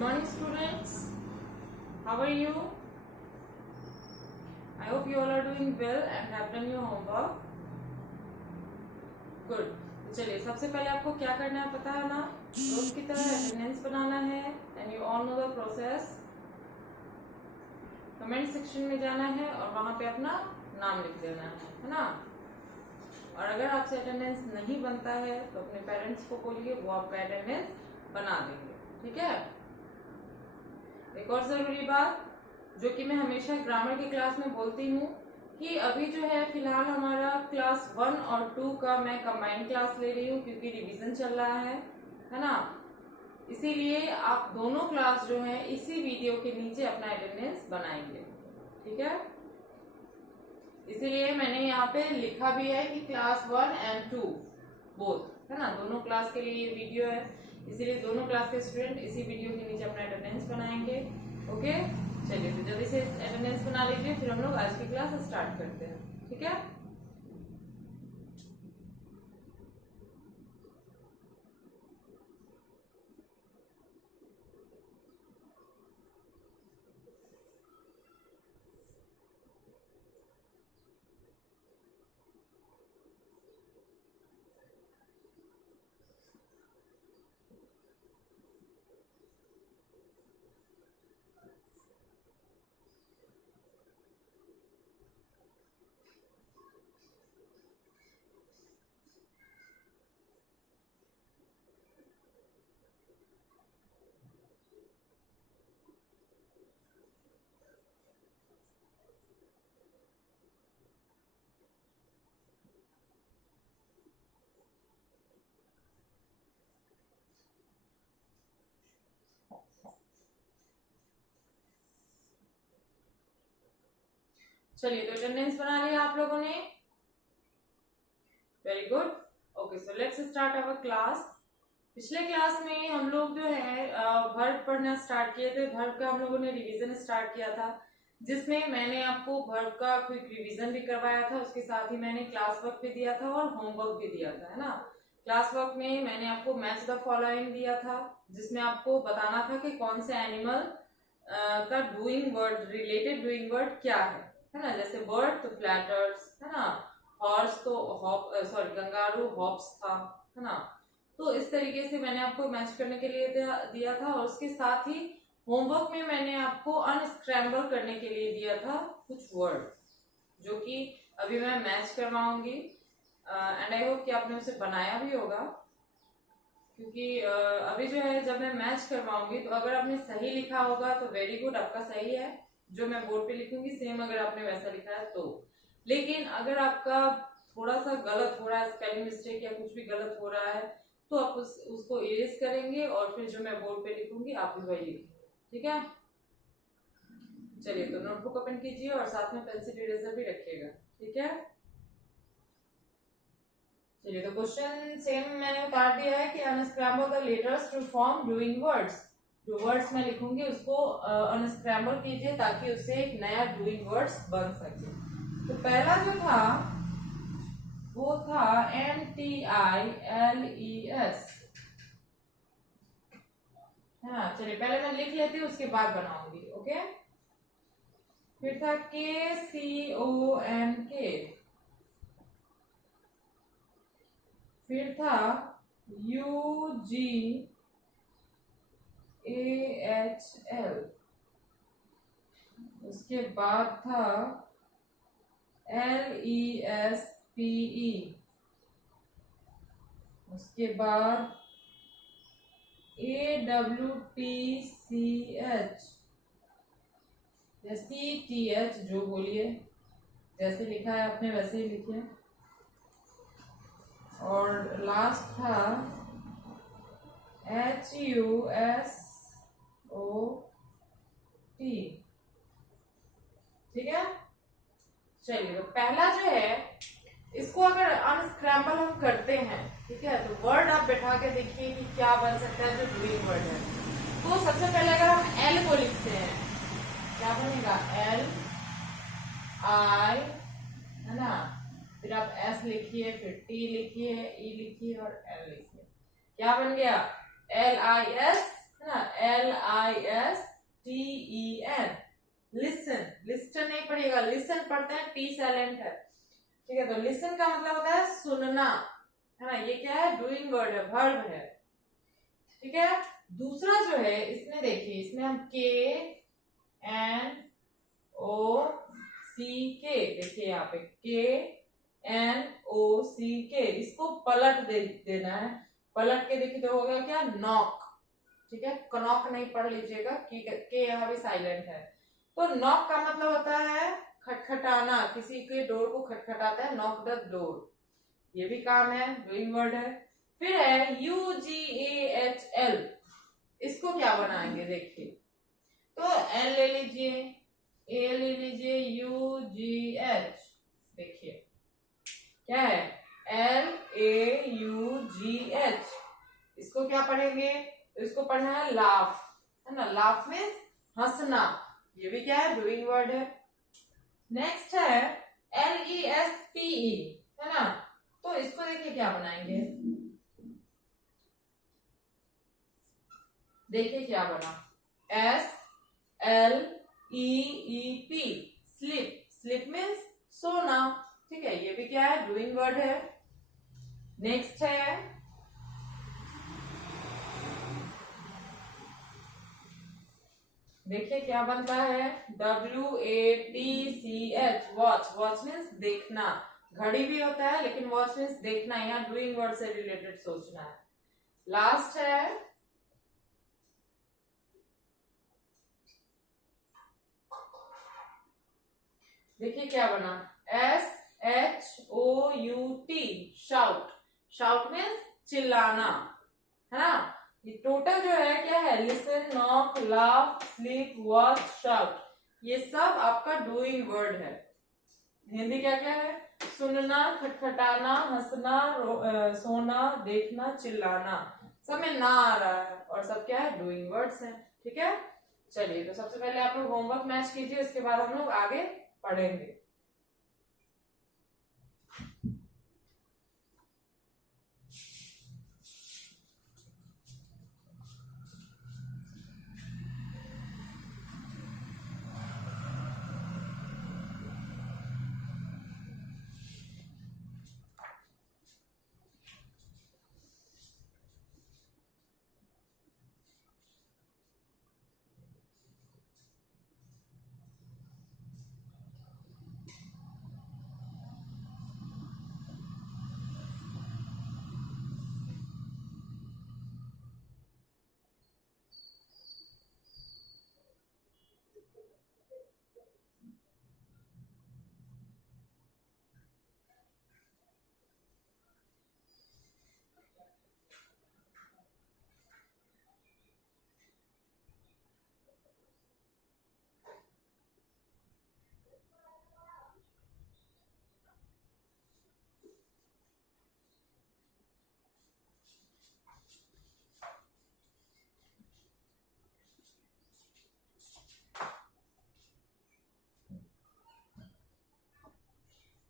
morning students, how are you? I hope you all are doing well and have done your homework. Good. तो चलिए सबसे पहले आपको क्या करना है पता है ना, रोज की तरह अटेंडेंस बनाना है and you all know the process. Comment section में जाना है और वहां पे अपना नाम लिख देना है ना। और अगर आपसे अटेंडेंस नहीं बनता है तो अपने पेरेंट्स को बोलिए, वो आपका अटेंडेंस बना देंगे, ठीक है। एक और जरूरी बात जो कि मैं हमेशा ग्रामर की क्लास में बोलती हूँ कि अभी जो है फिलहाल हमारा क्लास 1 और 2 का मैं कंबाइंड क्लास ले रही हूँ क्योंकि रिवीजन चल रहा है ना। इसीलिए आप दोनों क्लास जो है इसी वीडियो के नीचे अपना अटेंडेंस बनाएंगे, ठीक है। इसीलिए मैंने यहाँ पे लिखा भी है कि क्लास 1 एंड 2 बोथ है ना, दोनों क्लास के लिए ये वीडियो है। इसीलिए दोनों क्लास के स्टूडेंट इसी वीडियो के नीचे अपना अटेंडेंस बनाएंगे। ओके, चलिए तो जल्दी से अटेंडेंस बना लीजिए, फिर हम लोग आज की क्लास स्टार्ट करते हैं, ठीक है। चलिए तो अटेंडेंस बना लिया आप लोगों ने, very good. Okay, so let's start our class. पिछले क्लास में हम लोग जो है वर्ब पढ़ना स्टार्ट किए थे। वर्ब का हम लोगों ने रिवीजन स्टार्ट किया था, जिसमें मैंने आपको वर्ब का क्विक रिवीजन भी करवाया था, उसके साथ ही मैंने क्लास वर्क भी दिया था और होमवर्क भी दिया था, है ना। क्लास वर्क में मैंने आपको मैच द फॉलोइंग दिया था, जिसमें आपको बताना था कि कौन से एनिमल का doing word, related doing word क्या है ना। जैसे बर्ड तो फ्लैटर्स, है ना। हॉर्स तो हॉप, सॉरी कंगारू हॉप्स था, है ना। तो इस तरीके से मैंने आपको मैच करने के लिए दिया था। और उसके साथ ही होमवर्क में मैंने आपको अनस्क्रैम्बल करने के लिए दिया था कुछ वर्ड, जो कि अभी मैं मैच करवाऊंगी एंड आई होप कि आपने उसे बनाया भी होगा, क्योंकि अभी जो है जब मैं मैच करवाऊंगी तो अगर आपने सही लिखा होगा तो वेरी गुड, आपका सही है। जो मैं बोर्ड पे लिखूंगी सेम अगर आपने वैसा लिखा है तो। लेकिन अगर आपका थोड़ा सा गलत हो रहा है, स्पेलिंग मिस्टेक या कुछ भी गलत हो रहा है, तो आप उसको इरेज करेंगे और फिर जो मैं बोर्ड पे लिखूंगी आप भी वही लिखेंगे, ठीक है। चलिए तो नोटबुक ओपन कीजिए और साथ में पेंसिल इरेजर भी रखिएगा, ठीक है। चलिए तो क्वेश्चन सेम मैंने उतार दिया है कि unscramble the letters to form doing words. जो वर्ड्स मैं लिखूंगी उसको अनस्क्रैम्बल कीजिए ताकि उससे एक नया डूइंग वर्ड्स बन सके। तो पहला जो था वो था NTILES, है ना। चलिए पहले मैं लिख लेती हूँ, उसके बाद बनाऊंगी, ओके। फिर था KCONK, फिर था UGAHL, उसके बाद था LESPE, उसके बाद AWTCH या CTH, जो बोलिए, जैसे लिखा है आपने वैसे ही लिखिए। और लास्ट था HUSOT, ठीक है। चलिए तो पहला जो है इसको अगर अनस्क्रैम्बल हम करते हैं, ठीक है, तो वर्ड आप बैठा के देखिए कि क्या बन सकता है जो डूइंग वर्ड है। तो सबसे पहले अगर हम एल को लिखते हैं, क्या बनेगा, LI, है ना। फिर आप S लिखिए, फिर T लिखिए, E लिखिए और L लिखिए। क्या बन गया, LIS, है ना, LISTEN, लिसन, लिस्टन नहीं पढ़िएगा, लिसन पढ़ते हैं, टी साइलेंट है, ठीक है। तो लिसन का मतलब होता है सुनना, है ना, ये क्या है, डूइंग वर्ड है, वर्ब है, ठीक है। दूसरा जो है इसमें देखिए, इसमें हम KNOCK, देखिए यहाँ पे KNOCK, इसको पलट देना है, पलट के देखिए तो होगा क्या, नॉक, ठीक है। कनॉक नहीं पढ़ लीजिएगा, के यहाँ भी साइलेंट है। तो नॉक का मतलब होता है खटखटाना, किसी के डोर को खटखटाता है, नॉक द डोर, ये भी काम है, डूइंग वर्ड है। फिर है UGAHL, इसको क्या बनाएंगे देखिए, तो L ले लीजिए, A ले लीजिए, UGH, देखिए क्या है, LAUGH, इसको क्या पढ़ेंगे, तो इसको पढ़ना है लाफ, है ना, लाफ में हंसना, ये भी क्या है, डूइंग वर्ड है। नेक्स्ट है LESPE, है ना, तो इसको देखिए क्या बनाएंगे, देखिए क्या बना, SLEEP, स्लीप, स्लीप मीन्स सोना, ठीक है, ये भी क्या है, डूइंग वर्ड है। नेक्स्ट है देखिए क्या बनता है, WATCH, वॉच, वॉच मीन्स देखना, घड़ी भी होता है लेकिन वॉच मीन्स देखना, यहाँ डूइंग वर्ड से रिलेटेड सोचना है। लास्ट है देखिए क्या बना, SHOUT, शाउट, शाउट मीन्स चिल्लाना, है ना। ये टोटल जो है क्या है, listen, knock, laugh, sleep, watch, shout, ये सब आपका डूइंग वर्ड है। हिंदी क्या क्या है, सुनना, खटखटाना, हंसना, सोना, देखना, चिल्लाना, सब में ना आ रहा है और सब क्या है, डूइंग वर्ड्स हैं, ठीक है। चलिए, तो सबसे पहले आप लोग होमवर्क मैच कीजिए, उसके बाद हम लोग आगे पढ़ेंगे।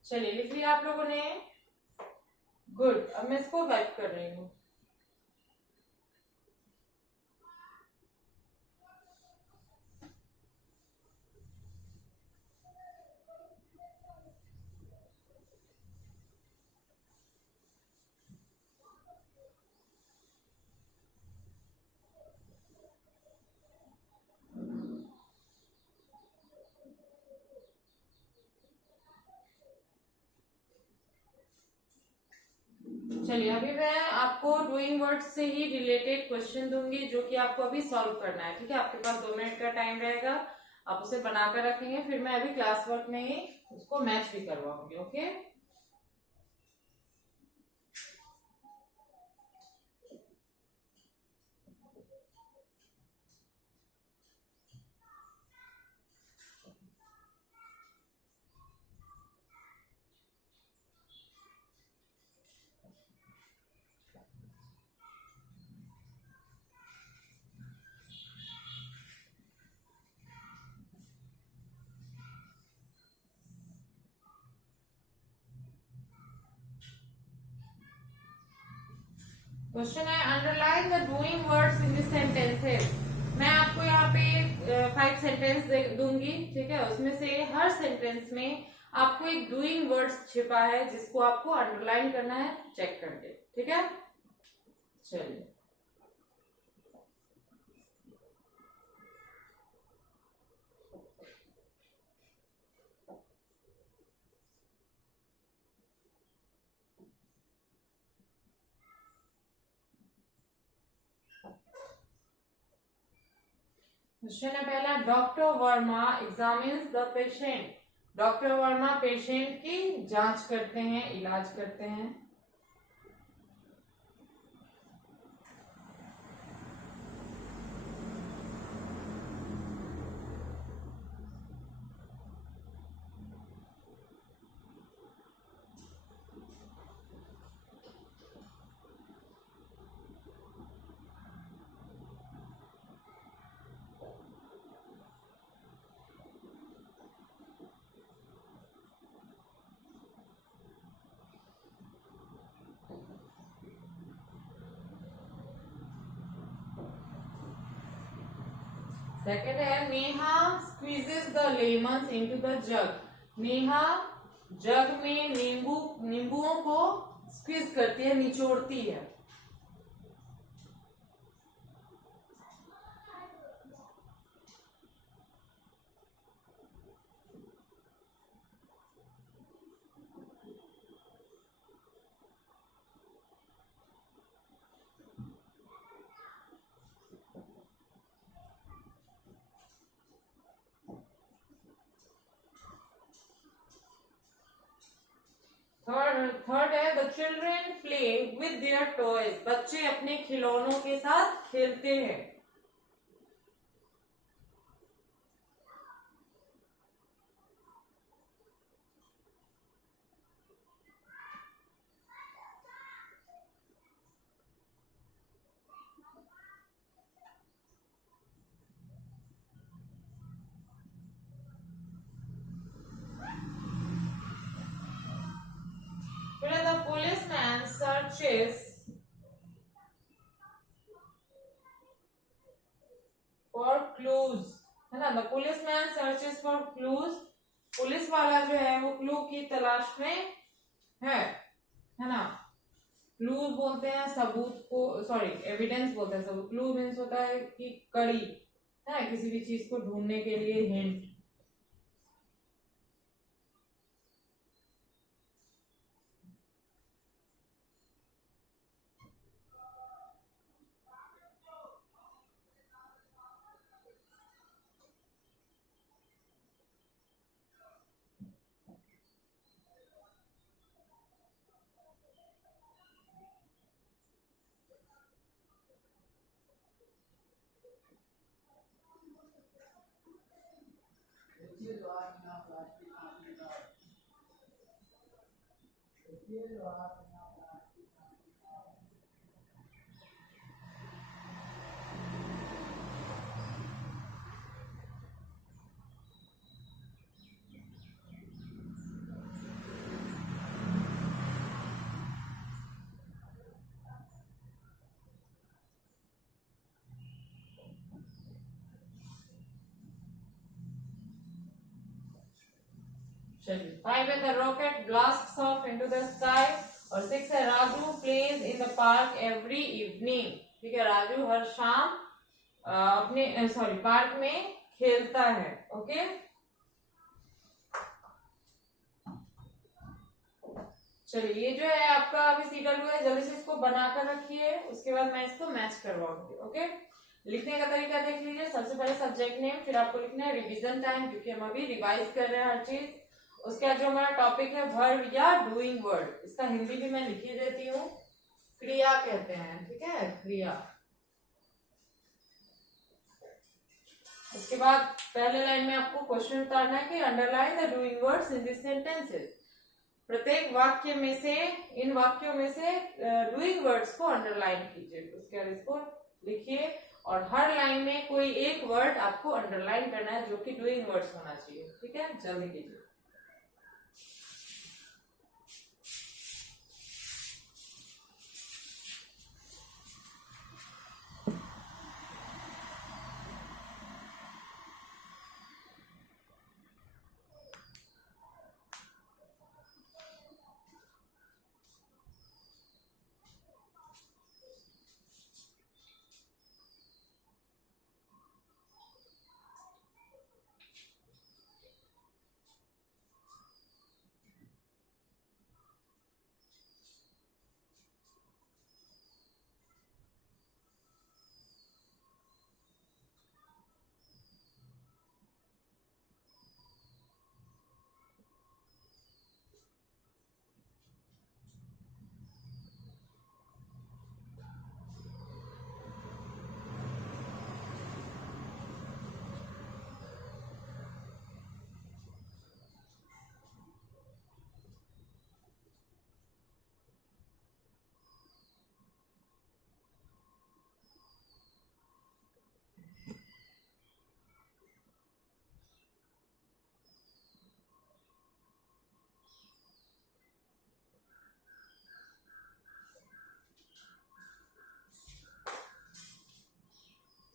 चलिए, लिख लिया आप लोगों ने, गुड। अब मैं इसको वाइप कर रही हूँ। चलिए, अभी मैं आपको डूइंग वर्ड से ही रिलेटेड क्वेश्चन दूंगी जो कि आपको अभी सॉल्व करना है, ठीक है। आपके पास 2 मिनट का टाइम रहेगा, आप उसे बनाकर रखेंगे, फिर मैं अभी क्लास वर्क में ही उसको मैच भी करवाऊंगी, ओके। क्वेश्चन है, underline the doing words in the sentences. Sentence दूंगी, ठीक है। उसमें से हर सेंटेंस में आपको एक डूइंग वर्ड्स छिपा है जिसको आपको अंडरलाइन करना है चेक करके, ठीक है। चलिए, क्वेश्चन है पहला, doctor Verma examines the patient. Doctor Verma patient की जांच करते हैं, इलाज करते हैं। सेकेंड है, Neha squeezes the lemons into the jug. Neha jug में नींबुओं को स्क्वीज करती है, निचोड़ती है। थर्ड है, the children play with their toys. बच्चे अपने खिलौनों के साथ खेलते हैं। फिर the policeman searches for clues, है ना। The policeman searches for clues. Police वाला जो है वो क्लू की तलाश में है ना। क्लू बोलते हैं सबूत को, सॉरी एविडेंस बोलते हैं सबूत। क्लू मीन्स होता है कि कड़ी, है किसी भी चीज को ढूंढने के लिए हिंट। चलिए, 5 है the rocket blasts off into the sky. और 6 है Raju plays in the park every evening. ठीक है, राजू हर शाम अपने पार्क में खेलता है। ओके, चलिए ये जो है आपका अभी सीटा हुआ है, जल्दी से इसको बनाकर रखिए, उसके बाद मैं इसको मैच करवाऊंगी। ओके, लिखने का तरीका देख लीजिए। सबसे पहले सब्जेक्ट नेम, फिर आपको लिखना है रिवीजन टाइम, क्योंकि हम अभी रिवाइज कर रहे हैं हर चीज। उसके बाद जो हमारा टॉपिक है वर्ब या डूइंग वर्ड, इसका हिंदी भी मैं लिख ही देती हूँ, क्रिया कहते हैं। ठीक है, क्रिया। उसके बाद पहले लाइन में आपको क्वेश्चन उतारना है कि underline the doing words in this sentences. प्रत्येक वाक्य में से, इन वाक्यों में से डूइंग वर्ड्स को अंडरलाइन कीजिए। उसके बाद इसको लिखिए और हर लाइन में कोई एक वर्ड आपको अंडरलाइन करना है जो कि डूइंग वर्ड्स होना चाहिए। ठीक है, जल्दी कीजिए।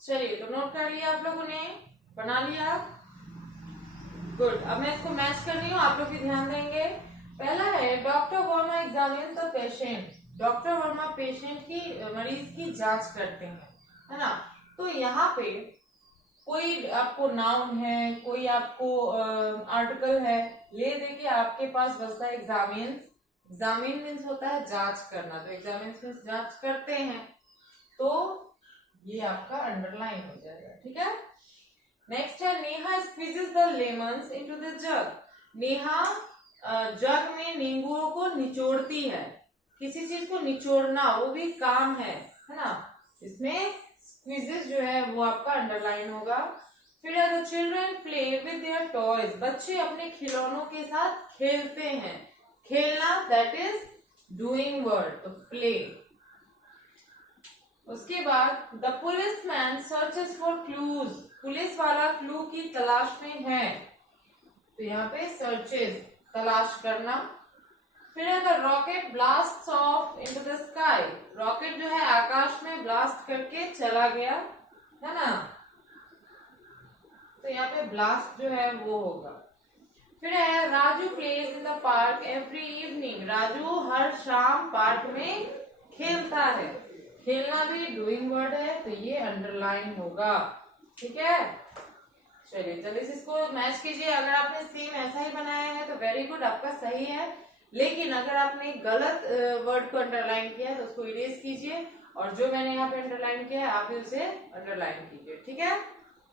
चलिए, तो नोट कर लिया आप लोगों ने, बना लिया, गुड। अब मैं इसको मैच कर रही हूँ, आप लोग भी ध्यान देंगे। पहला है doctor Verma examines the patient. Doctor Verma patient की, मरीज की जांच करते हैं, है ना। तो यहाँ पे कोई आपको नाउन है, कोई आपको आर्टिकल है, ले दे के आपके पास बसता है एग्जामिन्स। एग्जामिन मीन्स होता है जांच करना, तो एग्जामिन्स मीन्स जांच करते हैं, तो ये आपका अंडरलाइन हो जाएगा, ठीक है। नेक्स्ट है Neha squeezes the lemons into the jug. Neha jug में नींबुओं को निचोड़ती है। किसी चीज को निचोड़ना वो भी काम है ना। इसमें स्क्वीजेस जो है वो आपका अंडरलाइन होगा। फिर the children play with their toys. बच्चे अपने खिलौनों के साथ खेलते हैं। खेलना दैट इज डूइंग वर्ड, तो प्ले। उसके बाद the police man searches for clues. Police वाला क्लू की तलाश में है, तो यहाँ पे सर्चेस तलाश करना। फिर अगर rocket blast of into the sky. Rocket जो है आकाश में ब्लास्ट करके चला गया, है ना, तो यहाँ पे ब्लास्ट जो है वो होगा। फिर है Raju plays in the park every evening. Raju हर शाम पार्क में खेलता है। खेलना भी डूइंग वर्ड है, तो ये अंडरलाइन होगा, ठीक है। चलिए जल्दी से इसको मैच कीजिए। अगर आपने सेम ऐसा ही बनाया है तो वेरी गुड, आपका सही है। लेकिन अगर आपने गलत वर्ड को अंडरलाइन किया है तो उसको इरेज कीजिए, और जो मैंने यहाँ पे अंडरलाइन किया है आप भी उसे अंडरलाइन कीजिए, ठीक है।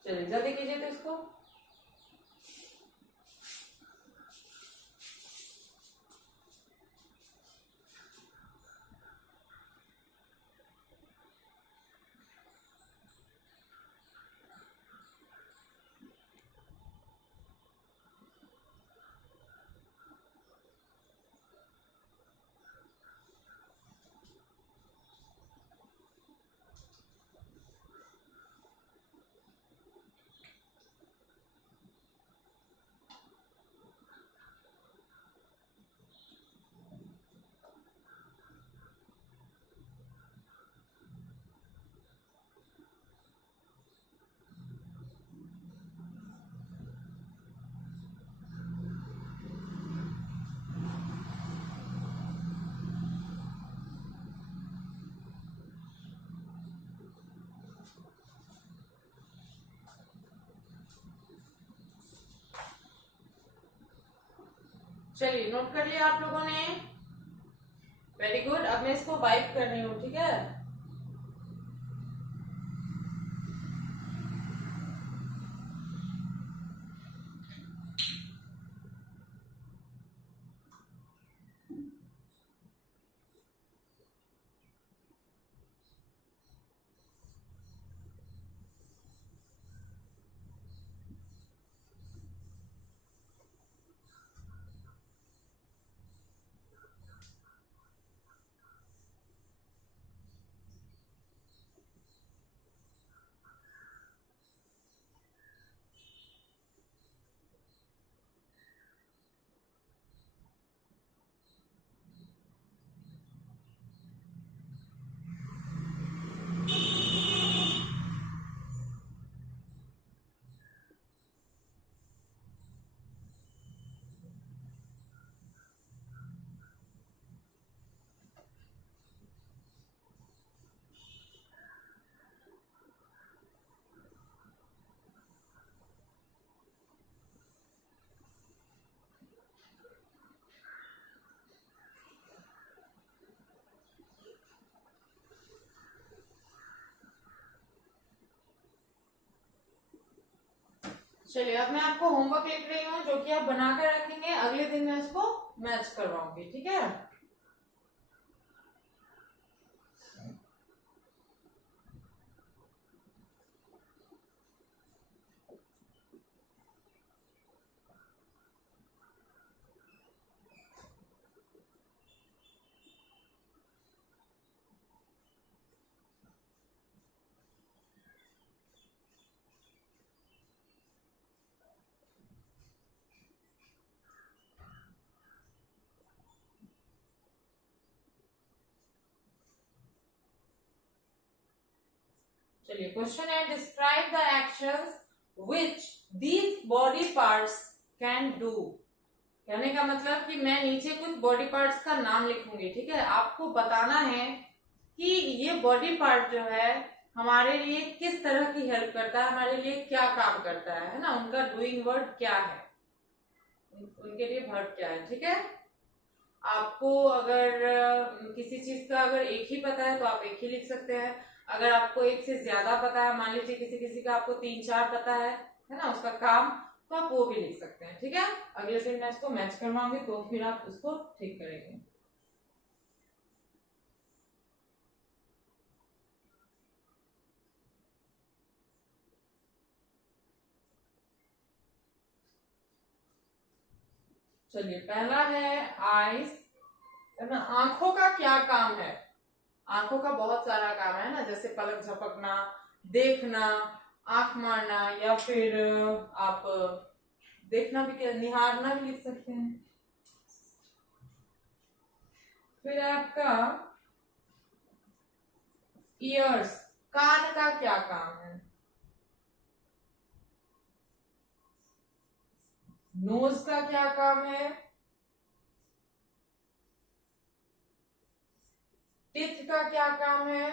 चलिए जल्दी कीजिए तो इसको। चलिए नोट कर लिया आप लोगों ने, वेरी गुड। अब मैं इसको वाइप कर रही हूँ, ठीक है। चलिए अब मैं आपको होमवर्क लिख रही हूँ जो कि आप बनाकर रखेंगे, अगले दिन मैं उसको मैच करवाऊंगी, ठीक है। चलिए क्वेश्चन है, describe the actions which these body parts can do. कहने का मतलब कि मैं नीचे कुछ बॉडी पार्ट्स का नाम लिखूंगी, ठीक है। आपको बताना है कि ये बॉडी पार्ट जो है हमारे लिए किस तरह की हेल्प करता है, हमारे लिए क्या काम करता है ना, उनका डूइंग वर्ड क्या है, उनके लिए वर्ब क्या है, ठीक है। आपको अगर किसी चीज का अगर एक ही पता है तो आप एक ही लिख सकते हैं। अगर आपको एक से ज्यादा पता है, मान लीजिए किसी किसी का आपको 3-4 पता है ना, उसका काम, तो आप वो भी लिख सकते हैं, ठीक है। अगले दिन मैं इसको मैच करवाऊंगी तो फिर आप उसको ठीक करेंगे। चलिए पहला है आईज, आंखों का क्या काम है। आंखों का बहुत सारा काम है ना, जैसे पलक झपकना, देखना, आंख मारना, या फिर आप देखना भी, निहारना भी लिख सकते हैं। फिर आपका ईयर्स, कान का क्या काम है। नोज का क्या काम है। टिथ का क्या काम है।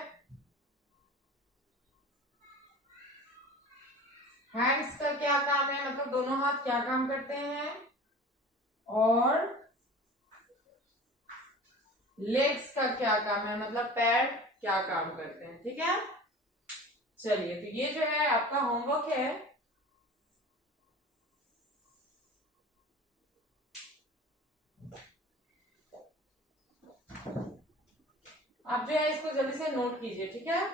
हैंड्स का क्या काम है, मतलब दोनों हाथ क्या काम करते हैं। और लेग्स का क्या काम है, मतलब पैर क्या काम करते हैं, ठीक है। चलिए तो ये जो है आपका होमवर्क है। आप जो है इसको जल्दी से नोट कीजिए, ठीक है।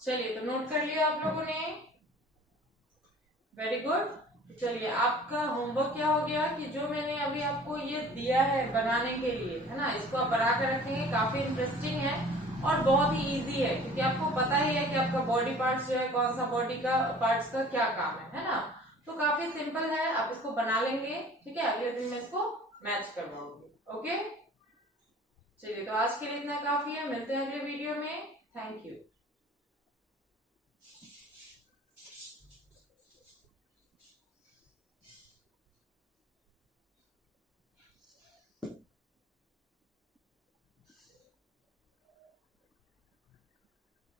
चलिए तो नोट कर लिया आप लोगों ने, वेरी गुड। चलिए आपका होमवर्क क्या हो गया कि जो मैंने अभी आपको ये दिया है बनाने के लिए, है ना, इसको आप बना कर रखेंगे। काफी इंटरेस्टिंग है और बहुत ही इजी है, क्योंकि आपको पता ही है कि आपका बॉडी पार्ट्स जो है कौन सा बॉडी का पार्ट्स का क्या काम है ना। तो काफी सिंपल है, आप इसको बना लेंगे, ठीक है। अगले दिन मैं इसको मैच करवाऊंगी, ओके। चलिए तो आज के लिए इतना काफी है, मिलते हैं अगले वीडियो में। Thank you.